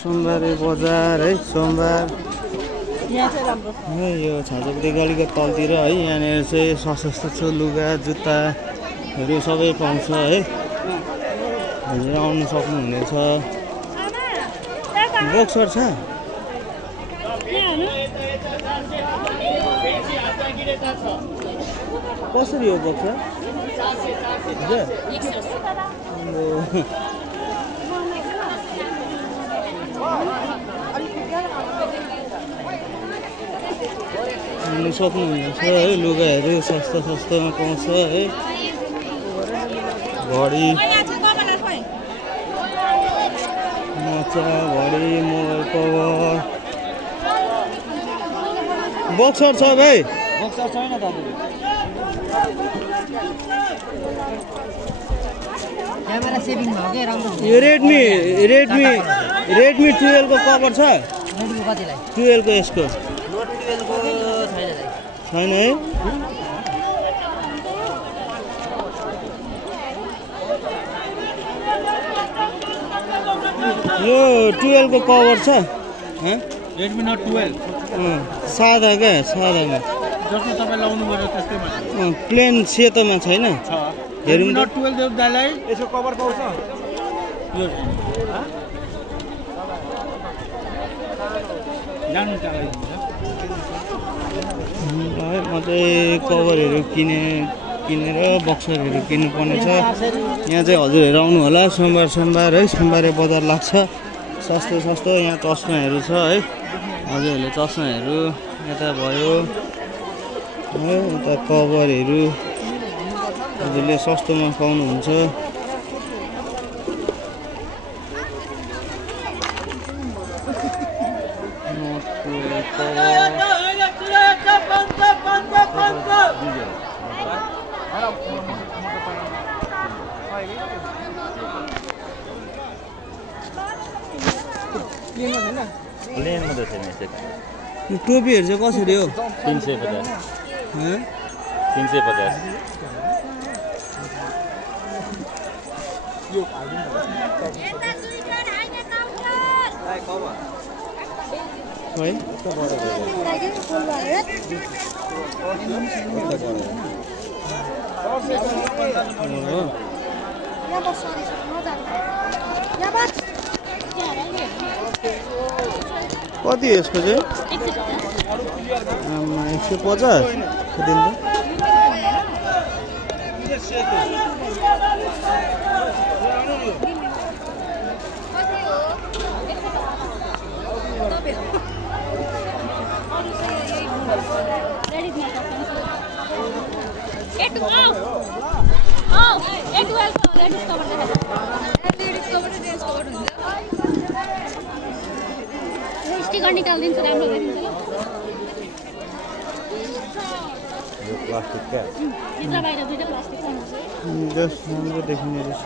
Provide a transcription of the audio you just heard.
सोमबारे बजार है सोमबार यो छाजादेखि अलिकति तलतिर है यहाँनिर चाहिँ सशस्त्र लुगा जुत्ताहरू सबै पाउँछ है हजुर आउनु सक्नुहुनेछ बक्सर छ कसरी हो बक्सर आउनु सक्नुहुनेछ है लुगाहरू सस्तो सस्तोमा पाउँछ है घडी मोजा घडी मोबाइल कभर बक्सर छ भाइ बक्सर छैन दाजु क्यामेरा सेभिङ भयो के राम्रो यो रेडमी 12 को कभर छ रेडमी कतिलाई 12 को यसको नोट 12 को छैन है यो 12 को कभर छ रेडमी नोट 12 सादा क्या सादामा जस्तो तपाईँ लाउनु पर्यो त्यस्तैमा प्लेन सेतोमा छैन रेडमी नोट 12 देऊ दाइलाई यसको कभर पाउँछ यो जानु चाहन्छ म चाहिँ कभरहरू किनेर बक्सरहरू किन्नुपर्ने छ यहाँ चाहिँ हजुरहरू आउनु होला सोमबार है सोमबारे बजार लाग्छ सस्तो यहाँ चस्माहरू छ है हजुरहरूले चस्माहरू यता भयो है यता कभरहरू हजुरले सस्तोमा पाउनुहुन्छ टोपीहरू चाहिँ कसरी हो 350 कति यसको चाहिँ 150 निकालिदिन्छ राम्रो गरिदिन्छ ल यो प्लास्टिक क्या भित्र बाहिर दुईटा प्लास्टिक छ जस राम्रो देखिने रहेछ